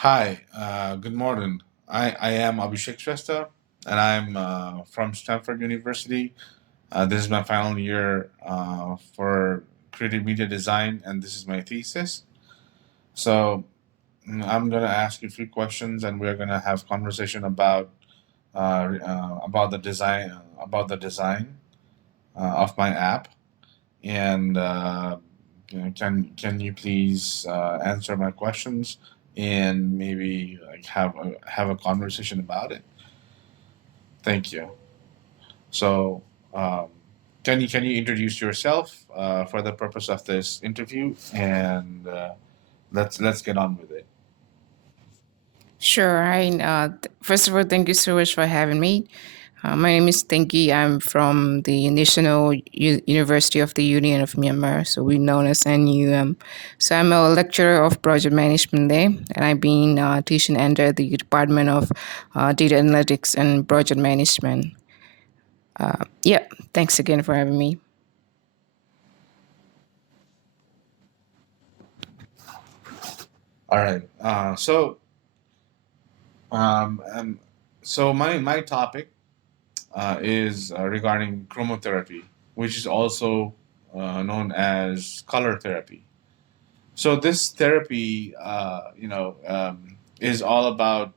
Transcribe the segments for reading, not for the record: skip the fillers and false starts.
Hi, good morning. I am Abhishek Shrestha, and I'm from Stanford University. This is my final year for creative media design, and this is my thesis. So I'm gonna ask you a few questions, and we're gonna have conversation about the design of my app. And can you please answer my questions and maybe like have a conversation about it? Thank you. So, um, can you introduce yourself for the purpose of this interview, and let's get on with it. Sure. First of all, thank you so much for having me. My name is Tenki. I'm from the National University of the Union of Myanmar, so we're known as NUM. So I'm a lecturer of project management there, and I've been teaching under the Department of Data Analytics and Project Management. Yeah, thanks again for having me. All right. Um, um, so my topic is regarding chromotherapy, which is also known as color therapy. So this therapy, is all about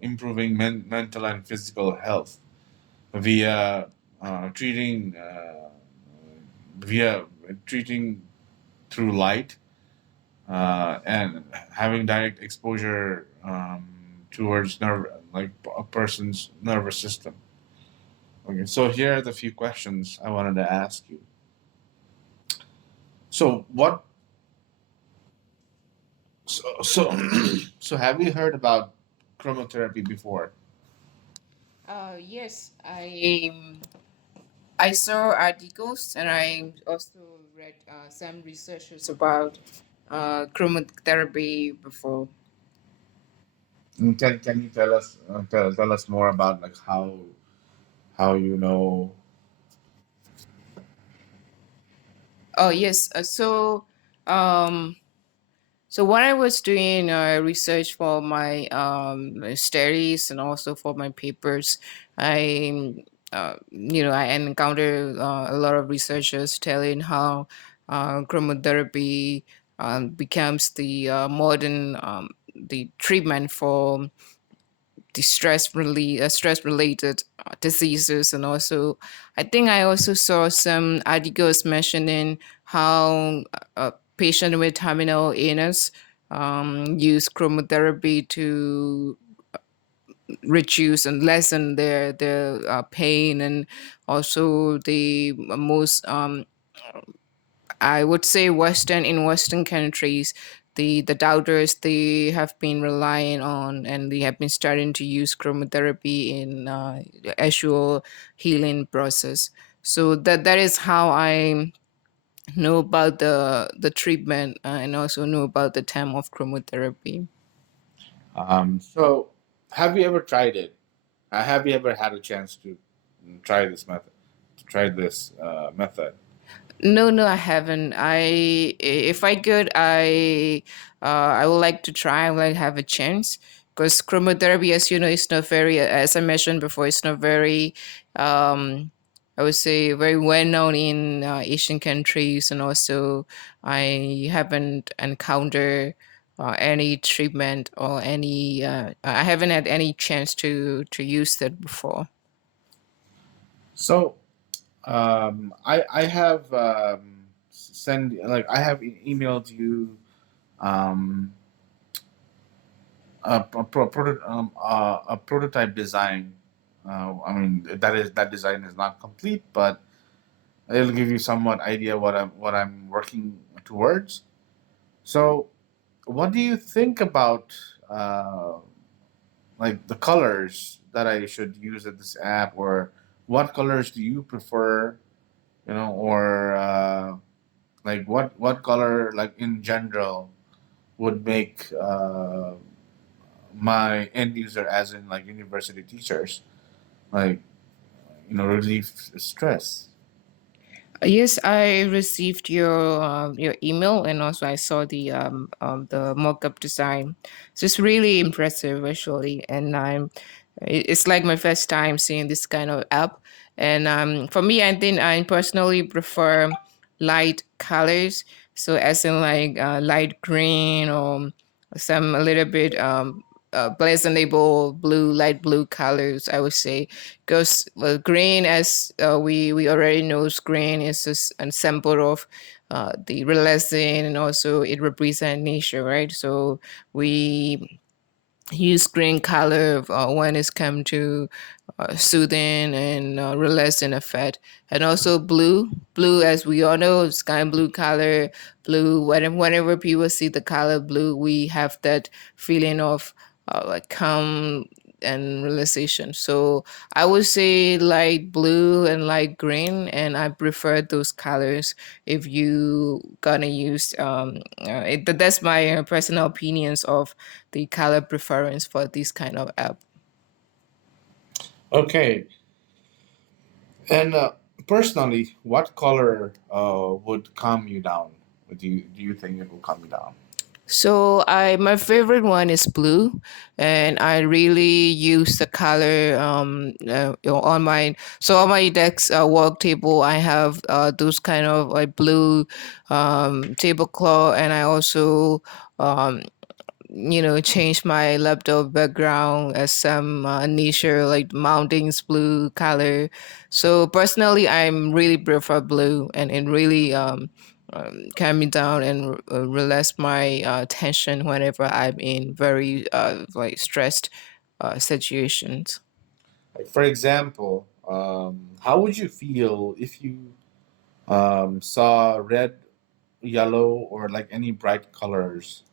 improving mental and physical health via treating via treating through light and having direct exposure towards a person's nervous system. Okay, so here are the few questions I wanted to ask you. So what? So have you heard about chromotherapy before? Yes, I saw articles and I also read some researches about chromotherapy before. Can you tell us more about like how you know? Oh yes, um, so what I was doing research for my studies and also for my papers, I encountered a lot of researchers telling how chromotherapy becomes the modern the treatment for the stress related diseases. And also I think I also saw some articles mentioning how a patient with terminal illness use chromotherapy to reduce and lessen their pain. And also the most I would say Western countries, the doctors they have been relying on and they have been starting to use chromotherapy in the actual healing process. So that is how I know about the treatment and also know about the term of chromotherapy. So have you ever tried it? Have you ever had a chance to try this method? To try this method? No, no, I haven't. If I could, I would like to try. I would like to have a chance because chromotherapy, as you know, is not very, as I mentioned before, it's not very, um, I would say, very well known in Asian countries, and also I haven't encountered any treatment or any. I haven't had any chance to use that before. So I have I have emailed you um, a prototype design. That design is not complete, but it'll give you somewhat idea what I'm working towards. So, what do you think about like the colors that I should use at this app, or what colors do you prefer? Or like what color, like in general, would make my end user, as in like university teachers, like relieve stress. Yes, I received your email, and also I saw the mock-up design. So it's really impressive visually, and it's like my first time seeing this kind of app. And for me, I think I personally prefer light colors. So as in like light green or some a little bit pleasantable blue, light blue colors, I would say. Because green, as we already know, green is just a symbol of the relaxing, and also it represents nature, right? So we use green color when it's come to soothing and relaxing effect. And also blue, as we all know, sky blue color. Blue, whenever people see the color blue, we have that feeling of like calm and relaxation. So I would say light blue and light green, and I prefer those colors if you gonna use that's my personal opinions of the color preference for this kind of app. Okay, and personally, what color would calm you down? Do you think it will calm you down? So I my favorite one is blue, and I really use the color on my on my desk work table. I have those kind of like blue tablecloth, and I also um, change my laptop background as some nature like mountains blue color. So personally, I'm really prefer blue, and it really calm me down and relax my tension whenever I'm in very like stressed situations. Like for example, how would you feel if you saw red, yellow, or like any bright colors?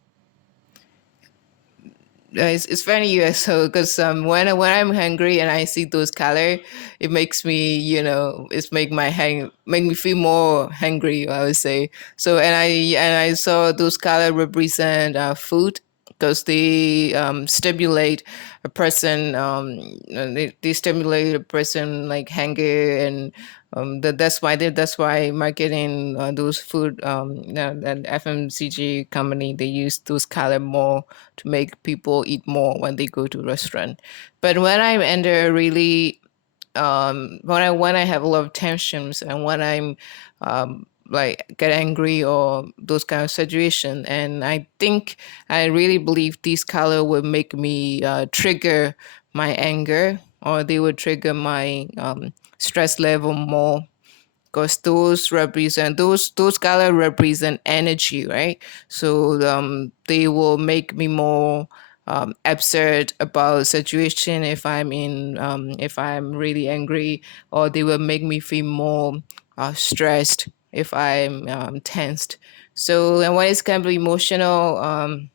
It's funny you ask so because when I'm hungry and I see those color, it makes me it's make me feel more hungry, I would say. So and I saw those color represent food because they stimulate a person they stimulate a person like hunger, and that's why marketing those food and FMCG company, they use those color more to make people eat more when they go to restaurant. But when I'm under really when I have a lot of tensions, and when I'm like get angry or those kind of situation, and I think I really believe this color will make me trigger my anger, or they would trigger my stress level more, because those color represent energy, right? So they will make me more upset about situation if I'm really angry, or they will make me feel more stressed if I'm tensed. So and when it's kind of emotional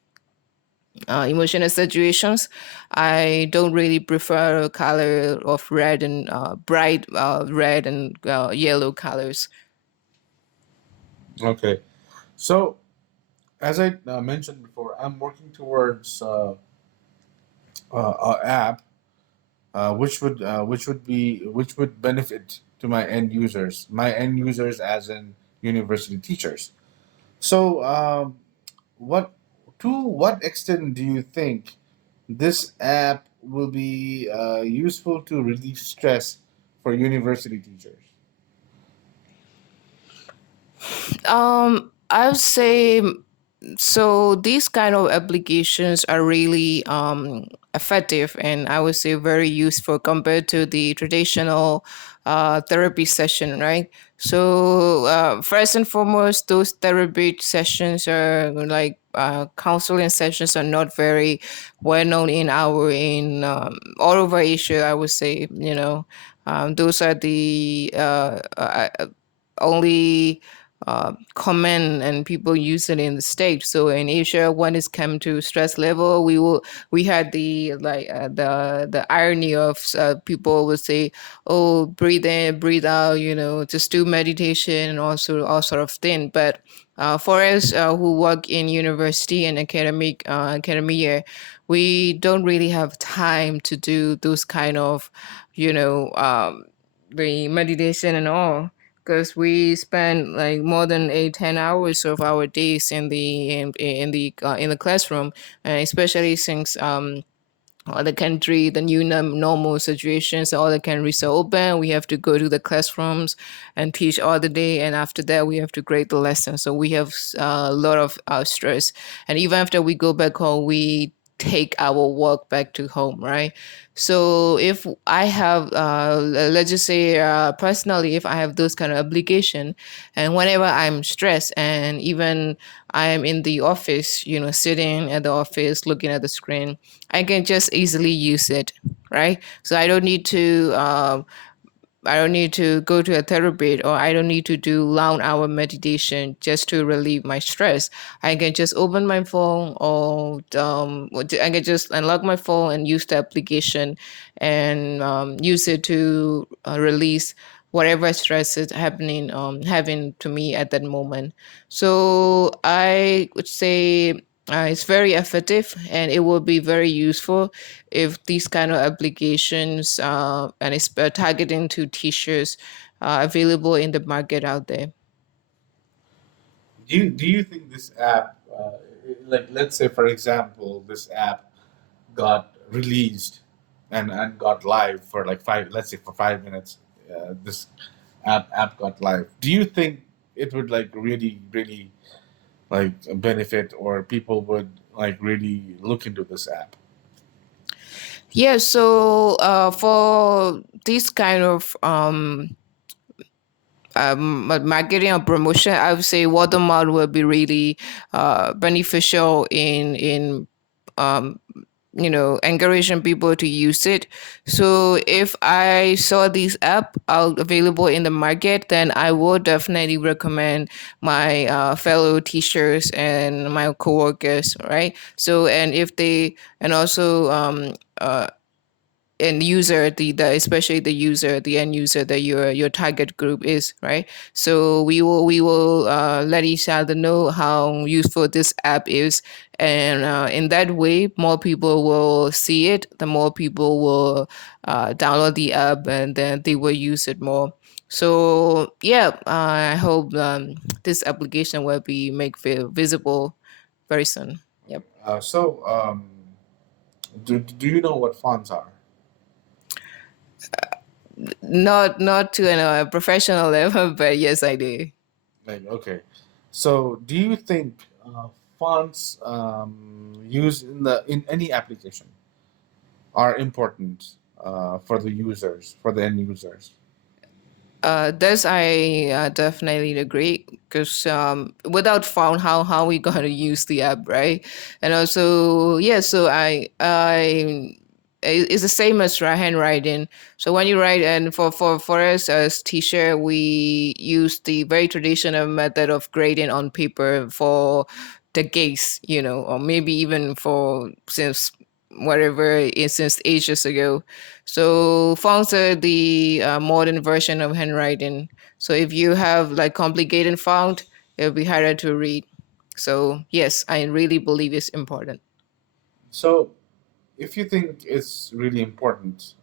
situations, I don't really prefer a color of red and bright red and yellow colors. Okay, so as I mentioned before, I'm working towards a app which would benefit to my end users as in university teachers. So, what to what extent do you think this app will be useful to relieve stress for university teachers? I would say so. These kind of applications are really effective, and I would say very useful compared to the traditional therapy session, right? So first and foremost, those therapy sessions are like counseling sessions are not very well known in all over Asia. I would say those are the only common, and people use it in the States. So in Asia, when it's come to stress level, we had the like the irony of people would say, "Oh, breathe in, breathe out," just do meditation and also all sort of thing. But for us who work in university and academia, we don't really have time to do those kind of, you know, um, the meditation and all, because we spend like more than 8 10 hours of our days in the classroom, and especially since all the country, the new normal situations, all the countries are open. We have to go to the classrooms and teach all the day, and after that, we have to grade the lesson. So we have a lot of stress, and even after we go back home, we take our work back to home, right? So if I have, let's just say, personally, if I have those kind of obligation, and whenever I'm stressed, and even I am in the office, sitting at the office looking at the screen, I can just easily use it, right? So I don't need to go to a therapist, or I don't need to do long hour meditation just to relieve my stress. I can just open my phone, or I can just unlock my phone and use the application, and use it to release whatever stress is having to me at that moment. So I would say it's very effective, and it will be very useful if these kind of applications, and it's targeting to teachers, are available in the market out there. Do you think this app, like let's say for example, this app got released and got live for like five, let's say for 5 minutes, this app got live. Do you think it would like really like benefit, or people would like really look into this app? Yeah, so for this kind of marketing or promotion, I would say watermark will be really beneficial in um, encouraging people to use it. So if I saw this app out available in the market, then I would definitely recommend my fellow teachers and my coworkers, right? So, and if they, and also and user, the especially the end user that your target group is, right? So we will let each other know how useful this app is, and in that way more people will see it, the more people will download the app, and then they will use it more. So yeah, I hope this application will be make visible very soon. Yep. Do you know what fonts are? Not to a professional level, but yes, I do. Like, okay. So, do you think fonts used in any application are important for the users, for the end users? This I definitely agree, because without font, how we gonna use the app, right? And also, yeah, so it's the same as handwriting. So when you write, and for us as teacher, we use the very traditional method of grading on paper for decades, or maybe even for since whatever since ages ago. So fonts are the modern version of handwriting. So if you have like complicated font, it'll be harder to read. So yes, I really believe it's important. So, if you think it's really important,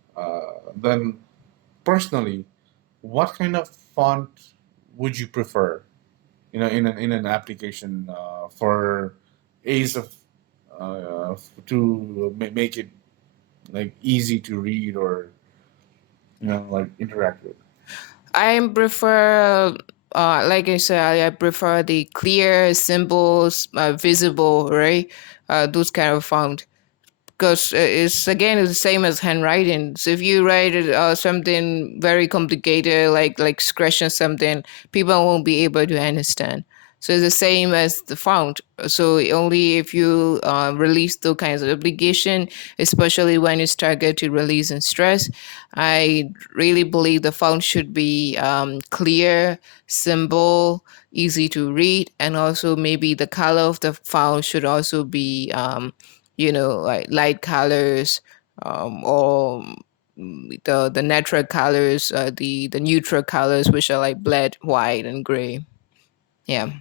then personally, what kind of font would you prefer? In an application for ease of to make it like easy to read, or like interact with. I prefer, like I said, I prefer the clear, symbols, visible, right? Those kind of font, because it's the same as handwriting. So if you write something very complicated, like scratching something, people won't be able to understand. So it's the same as the font. So only if you release those kinds of application, especially when it's targeted to release and stress, I really believe the font should be clear, simple, easy to read, and also maybe the color of the font should also be like light colors, or the natural colors, the neutral colors, which are like black, white, and gray. Yeah.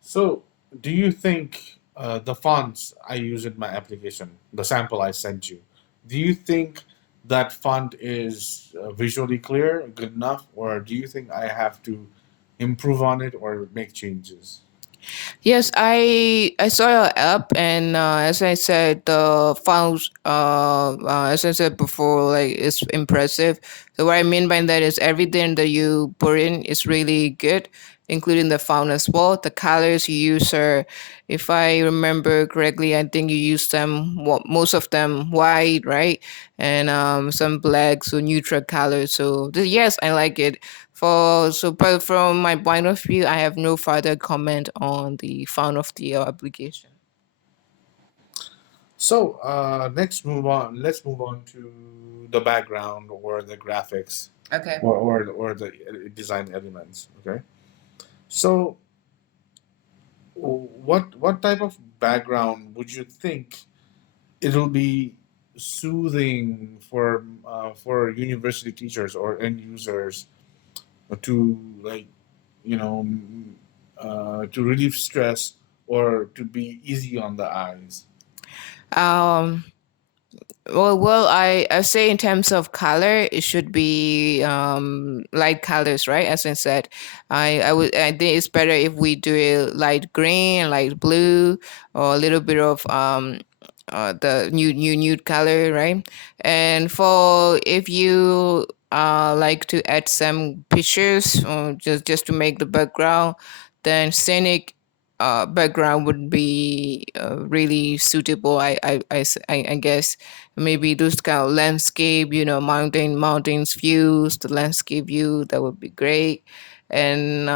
So, do you think the fonts I use in my application, the sample I sent you, do you think that font is visually clear, good enough, or do you think I have to improve on it or make changes? Yes, I saw your app, and as I said, the files, as I said before, like it's impressive. So what I mean by that is everything that you put in is really good, including the font as well. The colors you use are, if I remember correctly, I think you use them most of them white, right, and some black, so neutral colors. So yes, I like it. But from my point of view, I have no further comment on the fount of the application. So next move on. Let's move on to the background or the graphics Okay. or the design elements. Okay. So what type of background would you think it'll be soothing for university teachers or end users to like to relieve stress or to be easy on the eyes? Um, I say in terms of color, it should be light colors, right? As I said, I think it's better if we do it light green, light blue, or a little bit of the nude color, right? And for if you like to add some pictures, just to make the background, then scenic background would be really suitable. I guess maybe those kind of landscape, mountains views, the landscape view, that would be great. And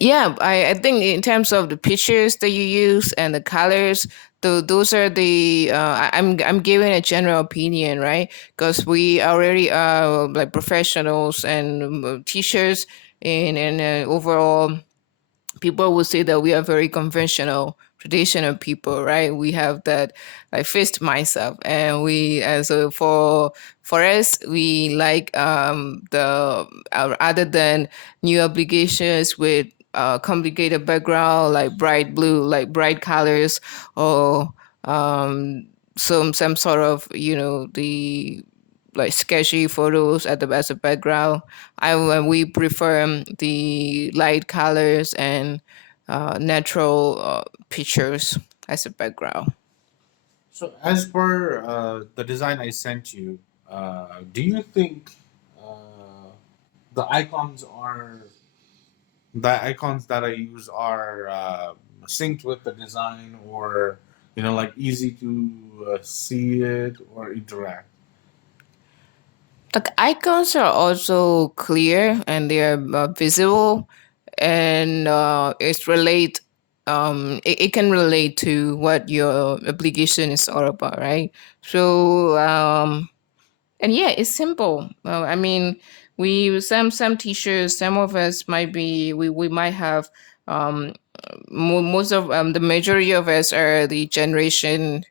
yeah, I think in terms of the pictures that you use and the colors, those are the I'm giving a general opinion, right? Because we already are like professionals and teachers and overall people would say that we are very conventional, traditional people, right? We have that like fixed mindset, and we as a for us, we like the other than new applications with complicated background like bright blue, like bright colors, or some sort of the like sketchy photos at the as a background. We prefer the light colors and natural pictures as a background. So, as per the design I sent you, do you think the icons are the icons that I use are synced with the design, or like easy to see it or interact? The icons are also clear and they are visible, and it can relate to what your application is all about, right? So and yeah, it's simple. I mean, we some teachers, some of us might be we might have um most of the majority of us are the generation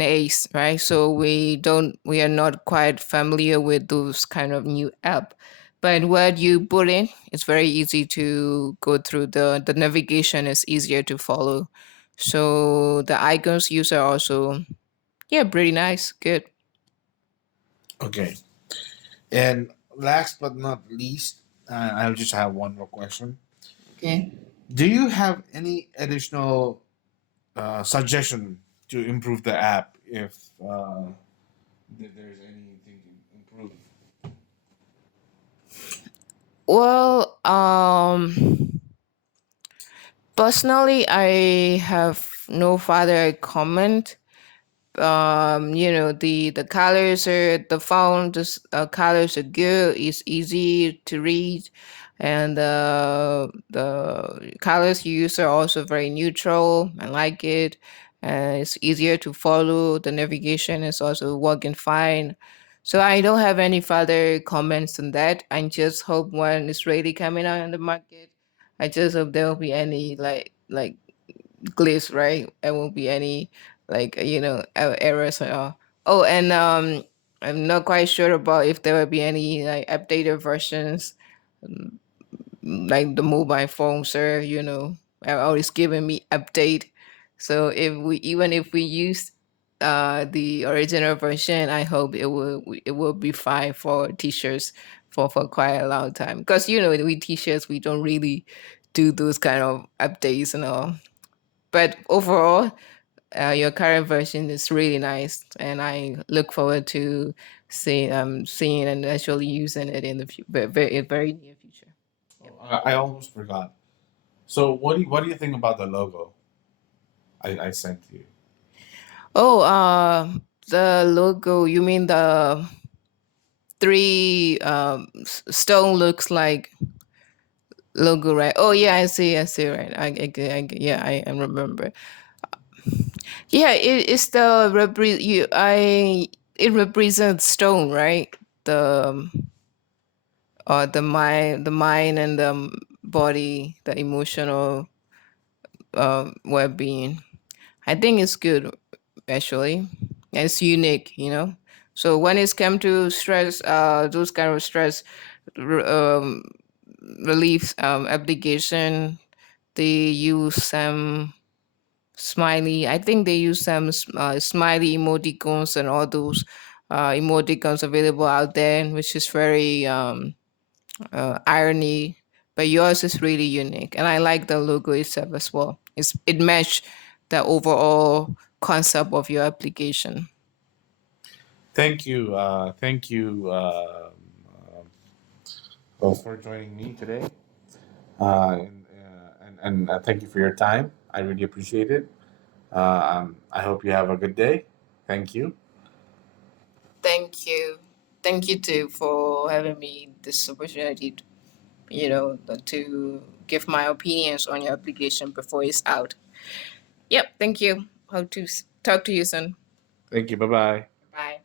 A's, right? So we are not quite familiar with those kind of new app. But what you put in, it's very easy to go through. The navigation is easier to follow. So the icons used are also, yeah, pretty nice, good. Okay. And last but not least, I'll just have one more question. Okay. Do you have any additional suggestion to improve the app if there's anything to improve? Well, personally, I have no further comment. The colors are the font, colors are good. It's easy to read, and the colors you use are also very neutral. I like it. It's easier to follow. The navigation is also working fine. So I don't have any further comments on that. I just hope when it's really coming out on the market, I just hope there will be any like glitch, right? There won't be any errors at all. Oh, and I'm not quite sure about if there will be any like updated versions, mm, like the mobile phones are, are always giving me update. So if we use the original version, I hope it will be fine for teachers for quite a long time. Because with t-shirts we don't really do those kind of updates and all. But overall, your current version is really nice, and I look forward to seeing and actually using it in the very near future. Yep. I almost forgot. So what do you think about the logo I sent you? Oh, the logo. You mean the three stone looks like logo, right? Oh yeah, I see, right. Yeah, I remember. Yeah, it's the it represents stone, right? The mind and the body, the emotional well-being. I think it's good, actually. It's unique. So when it's come to stress, those kind of stress r- um, relief application, they use some smiley. I think they use some smiley emoticons and all those emoticons available out there, which is very irony. But yours is really unique, and I like the logo itself as well. It matched the overall concept of your application. Thank you for joining me today, and thank you for your time. I really appreciate it. I hope you have a good day. Thank you. Thank you. Thank you too for having me this opportunity, to give my opinions on your application before it's out. Yep, thank you. Hope to talk to you soon. Thank you. Bye bye. Bye.